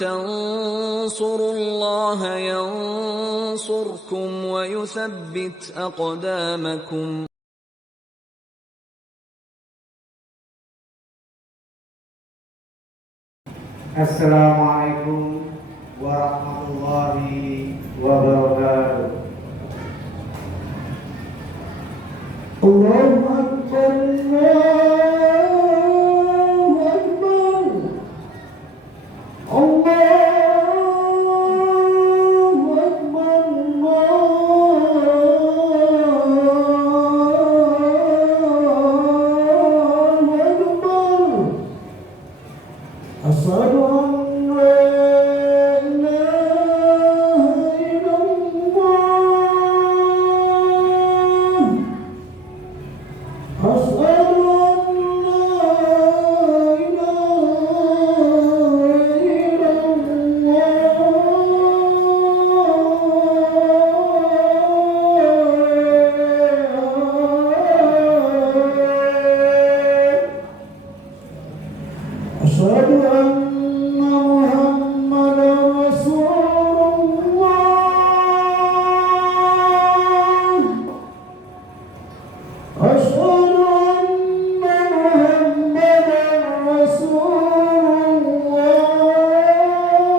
تنصروا الله ينصركم ويثبت أقدامكم. Assalamualaikum warahmatullahi wabarakatuh. Allahu Akbar, Allahu Akbar, Allahu Akbar, Allahu Akbar. Asyhadu an la ilaha illallah. Asyhadu an la ilaha illallah. Asyhadu anna Muhammadan Rasulullah. Asyhadu anna Muhammadan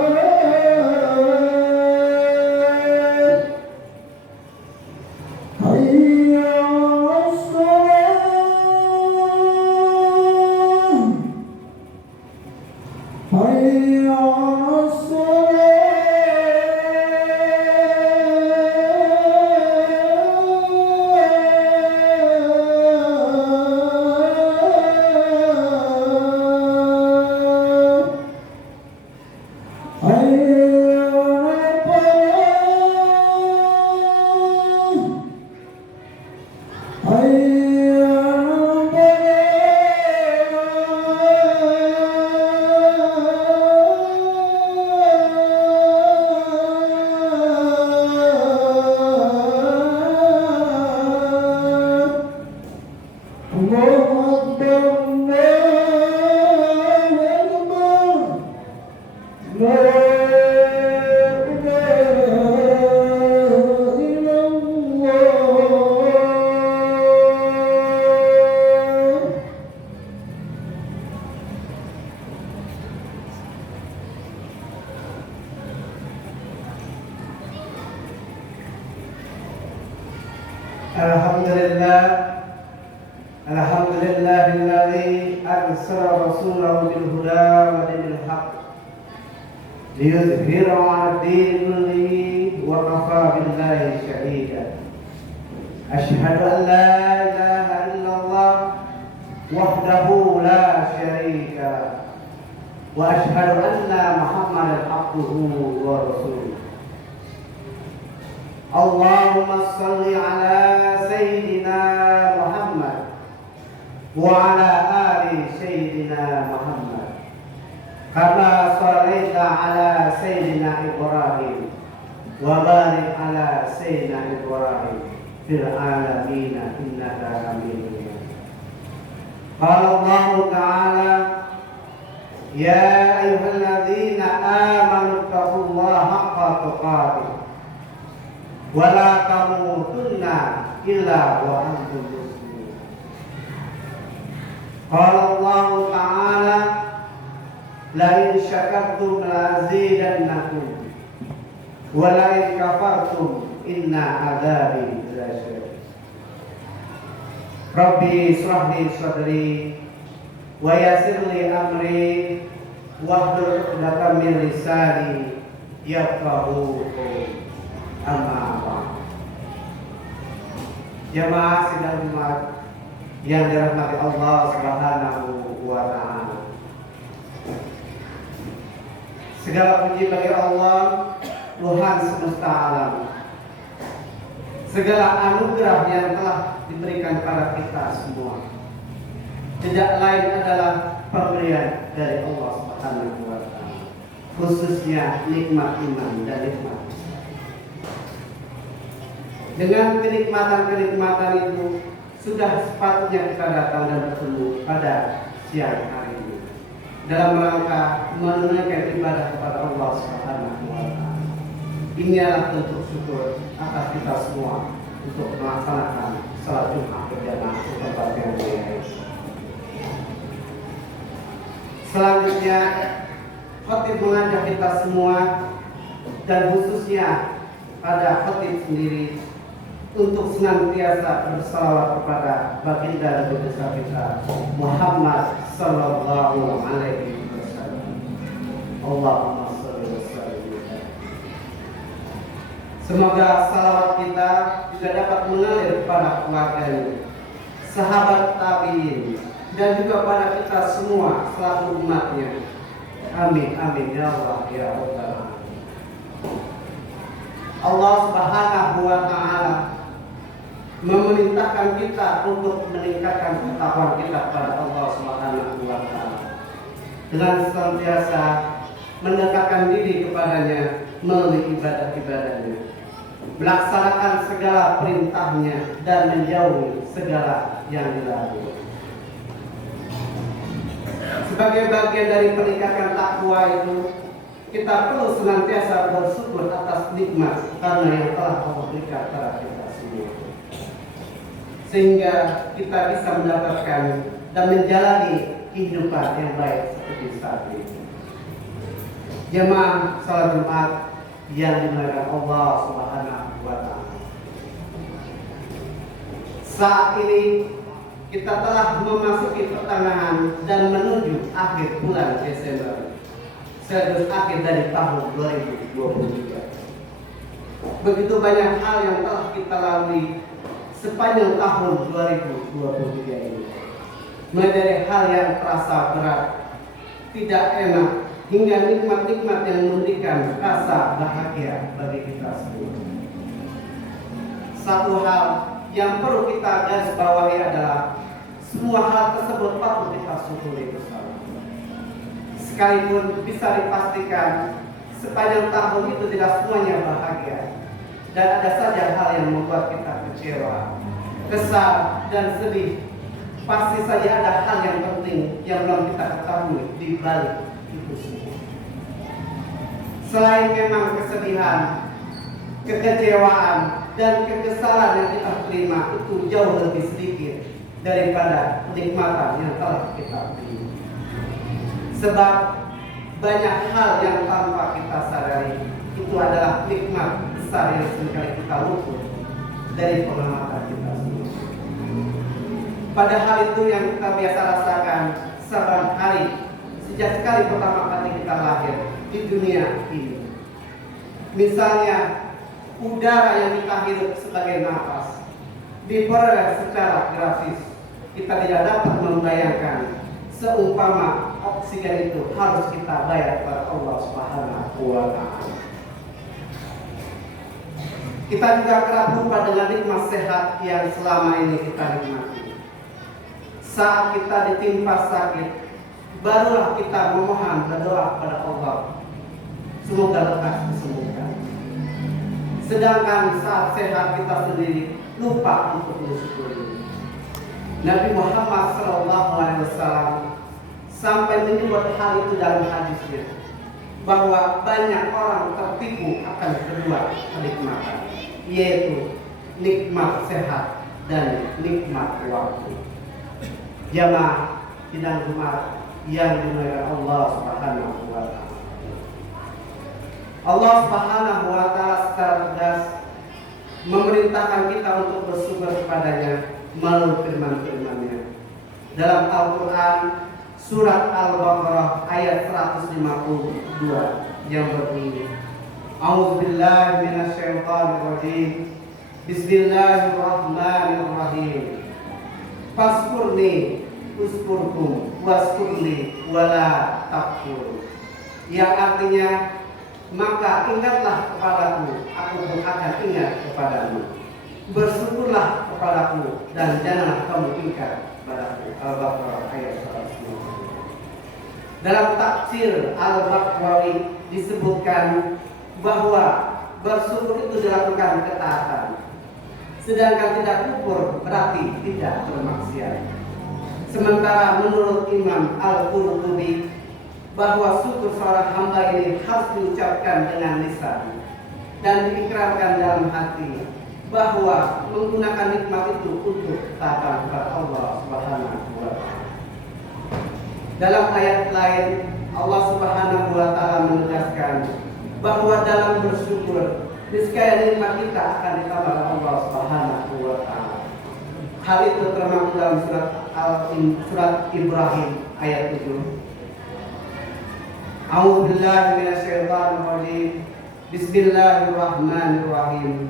Rasulullah. Hayya 'alas salah, hayya 'alas salah, hayya 'alal falah, hayya 'alal falah. Allahu Akbar, Allahu Akbar. La ilaha illallah. Alhamdulillah, alhamdulillahilladzi arsala rasulahu bil huda wa dinil haqq liyudhhirahu 'ala ad-din kullihi wa kafaa billahi shahida. Asyhadu an la ilaha illallah wahdahu la syarika lah, wa asyhadu anna Muhammadan abduhu wa rasuluh. Allahumma shalli ala sayyidina Muhammad wa ala ali sayyidina Muhammad kama shallaita ala sayyidina Ibrahim wa barik ala sayyidina Ibrahim fil alamin innaka hamidum majid. Qala Allah ta'ala ya ayyuhalladzina amanu taqullaha haqqa tuqatih wa la tamutunna illa wa antum muslimun. Qala Allah ta'ala la in syakartum la azidannakum wa la in kafartum inna adzabi lasyadid. Rabbi ishrah li sadri wa yassir li amri wahlul 'uqdatam min lisani yafqahu qawli. Amma ba'd. Jamaah sidang Jumat yang dirahmati Allah Subhanahu wa ta'ala. Segala puji bagi Allah, Tuhan semesta alam. Segala anugerah yang telah diberikan kepada kita semua tidak lain adalah pemberian dari Allah Subhanahu wa ta'ala, khususnya nikmat iman dan nikmat. Dengan kenikmatan-kenikmatan itu sudah sepatutnya kita datang dan bertemu pada siang hari ini dalam rangka menunaikan ibadah kepada Allah Subhanahu wa taala. Inilah bentuk syukur atas kita semua untuk melaksanakan salat Jumat berjamaah di tempat yang mulia. Selanjutnya, khatib mengajak kita semua dan khususnya pada khatib sendiri untuk senantiasa bersalawat kepada baginda Nabi besar kita Muhammad sallallahu alaihi wasallam. Allahumma shalli wa sallim. Semoga salawat kita juga dapat mengalir kepada keluarganya, sahabat tabi'in, dan juga pada kita semua selaku umatnya. Amin amin ya Allah ya Rabbal alamin. Allah Subhanahu wa taala memerintahkan kita untuk meningkatkan ketakwaan kita kepada Allah Subhanahu wa taala dengan senantiasa mendekatkan diri kepadanya melalui ibadah-ibadahnya, melaksanakan segala perintahnya dan menjauhi segala yang dilarang. Sebagai bagian dari peningkatan takwa itu, kita perlu senantiasa bersyukur atas nikmat karena yang telah Allah berikan kepada kita semua, sehingga kita bisa mendapatkan dan menjalani kehidupan yang baik seperti saat ini. Jemaah salat Jumat yang dimuliakan Allah Subhanahu wa taala. Saat ini kita telah memasuki pertengahan dan menuju akhir bulan Desember, sekaligus akhir dari tahun 2023. Begitu banyak hal yang telah kita lalui sepanjang tahun 2023 ini. Mulai dari hal yang terasa berat, tidak enak, hingga nikmat-nikmat yang memberikan rasa bahagia bagi kita semua. Satu hal yang perlu kita garis bawahi adalah semua hal tersebut patut kita syukuri bersama. Sekalipun bisa dipastikan sepanjang tahun itu tidak semuanya bahagia, dan ada saja hal yang membuat kita kecewa, kesal, dan sedih. Pasti saja ada hal yang penting yang belum kita ketahui di balik itu semua. Selain memang kesedihan, kekecewaan, dan kekesalan yang kita terima itu jauh lebih sedikit daripada kenikmatan yang telah kita terima. Sebab banyak hal yang tanpa kita sadari itu adalah nikmat besar yang seringkali kita luput dari pengamatan kita semua. Padahal itu yang kita biasa rasakan saban hari sejak sekali pertama kali kita lahir di dunia ini. Misalnya udara yang kita hirup sebagai nafas diperoleh secara gratis. Kita tidak dapat membayangkan seumpama oksigen itu harus kita bayar kepada Allah Subhanahu wa taala. Kita juga kerap lupa dengan nikmat sehat yang selama ini kita nikmati. Saat kita ditimpa sakit, barulah kita memohon berdoa kepada Allah, semoga lekas disembuhkan. Sedangkan saat sehat kita sendiri lupa untuk bersyukur. Nabi Muhammad SAW sampai menyebut hal itu dalam hadisnya, bahwa banyak orang tertipu akan kedua kenikmatan, yaitu nikmat sehat dan nikmat waktu. Jamaah sidang Jumat yang dimuliakan Allah Subhanahu wa taala. Allah Subhanahu wa taala secara tegas memerintahkan kita untuk bersyukur kepadanya melalui firman-Firman-Nya. Dalam Al-Qur'an surat Al-Baqarah ayat 152 yang berbunyi, A'udzubillahi minasyaitonir rajim. Bismillahirrahmanirrahim. Faskurni uskurkum waskurli wala takfur. Yang artinya, maka ingatlah kepadaku, aku pun akan ingat kepadamu. Bersyukurlah kepadaku dan janganlah kamu ingkar kepadaku. Al-Baqarah ayat 150. Dalam tafsir Al-Baqawi disebutkan bahwa bersyukur itu dilakukan ketaatan. Sedangkan tidak kufur berarti tidak bermaksiat. Sementara menurut Imam Al-Qurtubi bahwa syukur seorang hamba ini harus diucapkan dengan lisan dan diikrarkan dalam hati, bahwa menggunakan nikmat itu untuk taat kepada Allah Subhanahu wa taala. Dalam ayat lain Allah Subhanahu wa taala menegaskan bahwa dalam bersyukur niscaya nikmat kita akan ditambah oleh Allah Subhanahu wa taala. Hal itu termaktub dalam surat Ibrahim ayat 7. A'udzu billahi minasyaitonir rajim. Bismillahirrahmanirrahim.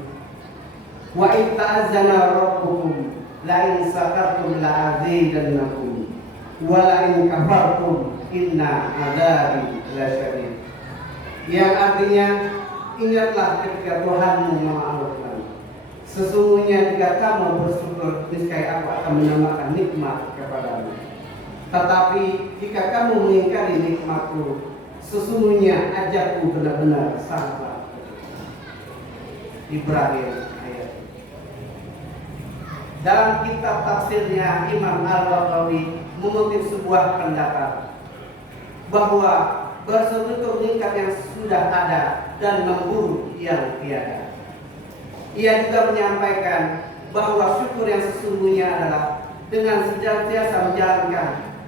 Wa in ta'azzana rabbukum la in sakartum la azidannakum wa la in kafartum inna 'adzabi lasyadid. Yang artinya, ingatlah ketika Tuhanmu memaafkan. Sesungguhnya jika kamu bersyukur, niscaya aku akan menambahkan nikmat kepadamu. Tetapi jika kamu mengingkari nikmatku, sesungguhnya ajalku benar-benar sangat berat. Ibrahim ayat. Dalam kitab tafsirnya Imam Al-Baghawi mengutip sebuah pendapat bahwa bersyukur meningkat yang sudah ada dan memburu yang tiada. Ia juga menyampaikan bahwa syukur yang sesungguhnya adalah dengan senantiasa menjalankan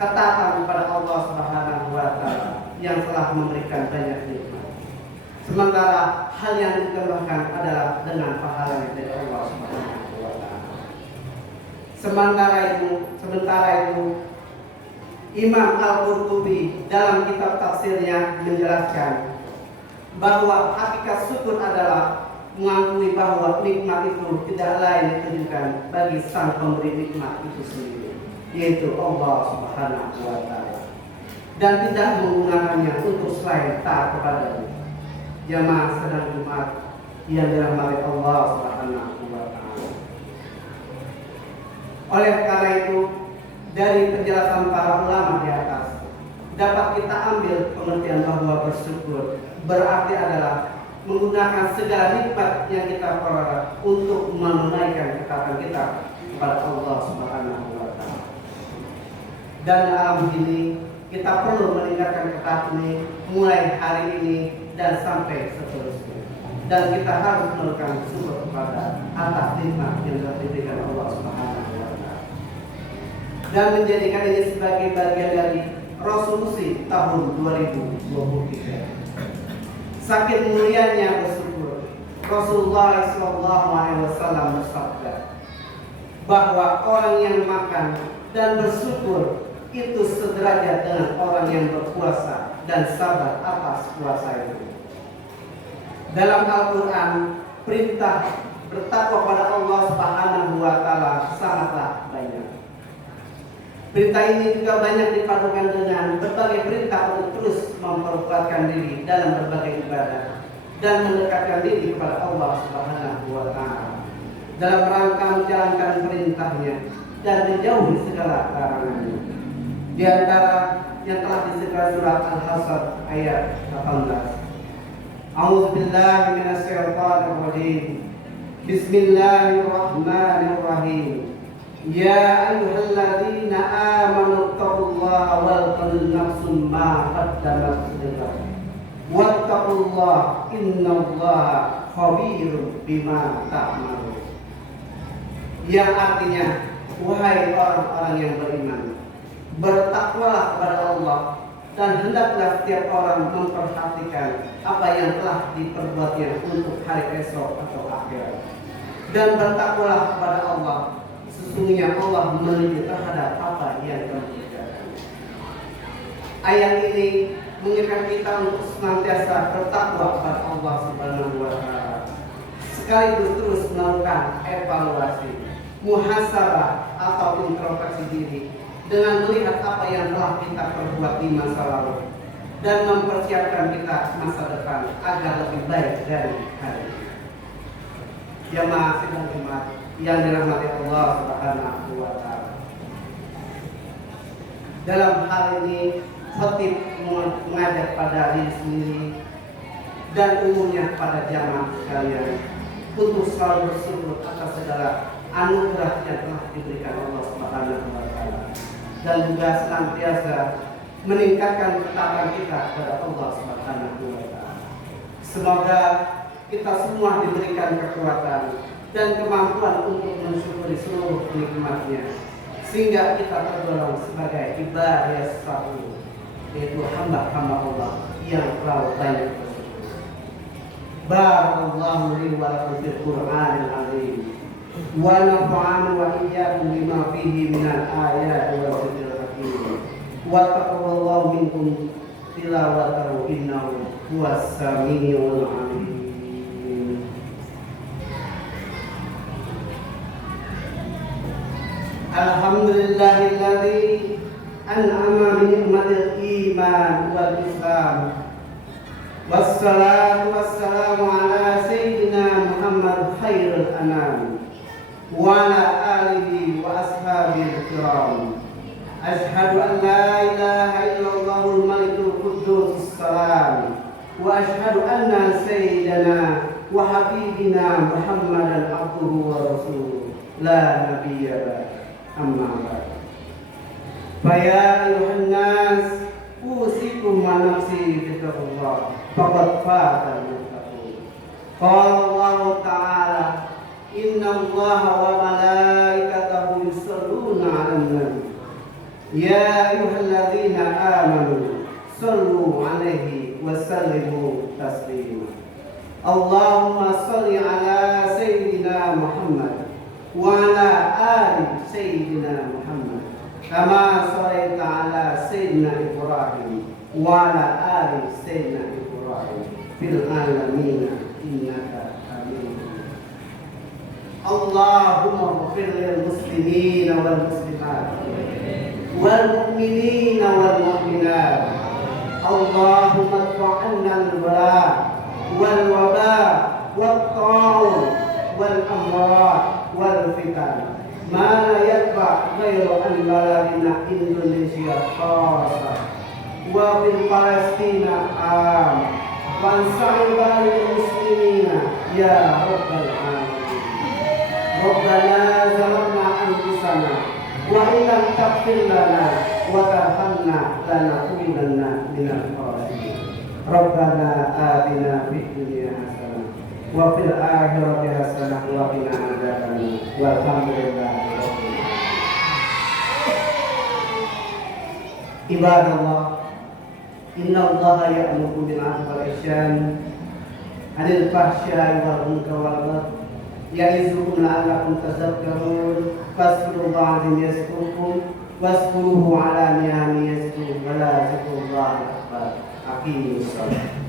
ketaatan kepada Allah Subhanahu wa taala yang telah memberikan banyak nikmat. Sementara hal yang ditambahkan adalah dengan pahala dari Allah Subhanahu wa taala. Sementara itu Imam Al-Qurtubi dalam kitab tafsirnya menjelaskan bahwa hakikat syukur adalah mengakui bahwa nikmat itu tidak lain ditujukan bagi sang pemberi nikmat itu sendiri, yaitu Allah Subhanahu wa taala, dan tidak menggunakannya untuk selain taat kepadanya. Jamaah sedang Jumat yang dirahmati Allah Subhanahu wa taala. Oleh karena itu, dari penjelasan para ulama di atas dapat kita ambil pengertian bahwa bersyukur berarti adalah menggunakan segala nikmat yang kita peroleh untuk menunaikan ketaatan kita kepada Allah Subhanahu wa taala. Dan dalam ini kita perlu meningkatkan ketaatan ini mulai hari ini dan sampai seterusnya. Dan kita harus melakukan syukur kepada atas nikmat yang telah diberikan Allah Subhanahu wa taala. Dan menjadikan ini sebagai bagian dari resolusi tahun 2023. Saking mulianya bersyukur, Rasulullah SAW bersabda bahwa orang yang makan dan bersyukur itu sederajat dengan orang yang berpuasa dan sabar atas puasa itu. Dalam Al-Quran, perintah bertakwa pada Allah Subhanahu wa taala sangatlah banyak. Perintah ini juga banyak dipadukan dengan berbagai perintah untuk terus memperkuatkan diri dalam berbagai ibadah dan mendekatkan diri kepada Allah Subhanahu wa taala dalam rangka menjalankan perintahnya dan menjauhi segala larangannya. Di antara yang telah disebutkan surat Al-Hasr ayat 18. A'udzu billahi minasyaitonir rajim. Bismillahirrahmanirrahim. Ya ayyuhalladzina amanu taqullaha wal tanzur nafsum ma qaddamat lighad. Wattaqullaha innallaha khabirun bima ta'malun. Yang artinya, wahai orang-orang yang beriman, bertakwalah kepada Allah dan hendaklah setiap orang memperhatikan apa yang telah diperbuatnya untuk hari esok atau akhirat. Dan bertakwalah kepada Allah. Sesungguhnya Allah menuju terhadap apa yang kamu kerjakan. Ayat ini mengingatkan kita untuk senantiasa bertakwa kepada Allah Subhanahu wa taala, sekaligus terus melakukan evaluasi, muhasabah atau introspeksi diri dengan melihat apa yang telah kita perbuat di masa lalu dan mempersiapkan kita masa depan agar lebih baik dari hari ini. Jamaah sidang Jumat yang dirahmati Allah Subhanahu wa taala. Dalam hal ini khatib mengajak pada diri sendiri dan umumnya pada jamaah sekalian untuk selalu bersyukur atas segala anugerah yang telah diberikan Allah Subhanahu wa taala, dan juga senantiasa meningkatkan ketaatan kita kepada Allah Subhanahu wa taala. Semoga kita semua diberikan kekuatan dan kemampuan untuk mensyukuri seluruh nikmat-Nya, sehingga kita tergolong sebagai ibadah satu, yaitu hamba-hamba Allah yang terlalu banyak bersyukur. Barakallahu li wa lakum fil Qur'anil azim wa nafa'ani wa iyyakum bima fihi minal ayati wa dzikril hakim wa taqabbalallahu minkum tilawatahu innahu huwas samiul alim. Alhamdulillahilladzi an'ama bi ni'matil iman wal islam. Wassalatu wassalamu ala sayyidina Muhammad khairul anam wa ala alihi wa ashabil kiram. Ashhadu an la ilaha illallahul malikul quddus salam wa ashhadu anna sayyidina wa habibina Muhammadan abduhu wa rasuluh la nabiyya ba'da. Amma ba'd. Fa ya ayuhan nas usikum wa nafsi bittaqullah faqad fatal muttaqun. Qala Allah ta'ala inna Allaha wa malaikatahu yusholluna 'alan nabi ya ayyuhalladzina amanu shallu 'alaihi wa sallimu taslima. Allahumma shalli 'ala sayyidina Muhammad wa 'ala ali sayyidina Muhammad kama shallaita 'ala sayyidina Ibrahim wa 'ala ali sayyidina Ibrahim fil alamin innaka Hamidum Majid. Allahumma ighfir lil muslimina wal muslimat wal mu'minina wal mu'minat. Allahumma adfa' 'anna al-bala wal waba wat ta'un wal amrad wal fitan ma la yadfa' ghairu an baladina Indonesia khassa wa bil Palestina am wansa'il balil muslimina ya rabbal alamin. Rabbana zalamna anfusana wa illam taghfir lana wa tarhamna lanakunanna minal khasirin. Rabbana atina fid dunya hasanah wa fil akhirati hasanah wa qina adzabannar. Walhamdulillahi rabbil alamin. Ibadallah, inna Allaha ya'muru bil 'adli wal ihsan 'anil fahsya'i wal munkari wal baghi ya'izukum la'allakum tadhakkarun. Fazkurullaha yazkurkum wazkuruhu 'ala ni'amihi yazkurkum wa la zikrullahi akbar. Aqimus shalah.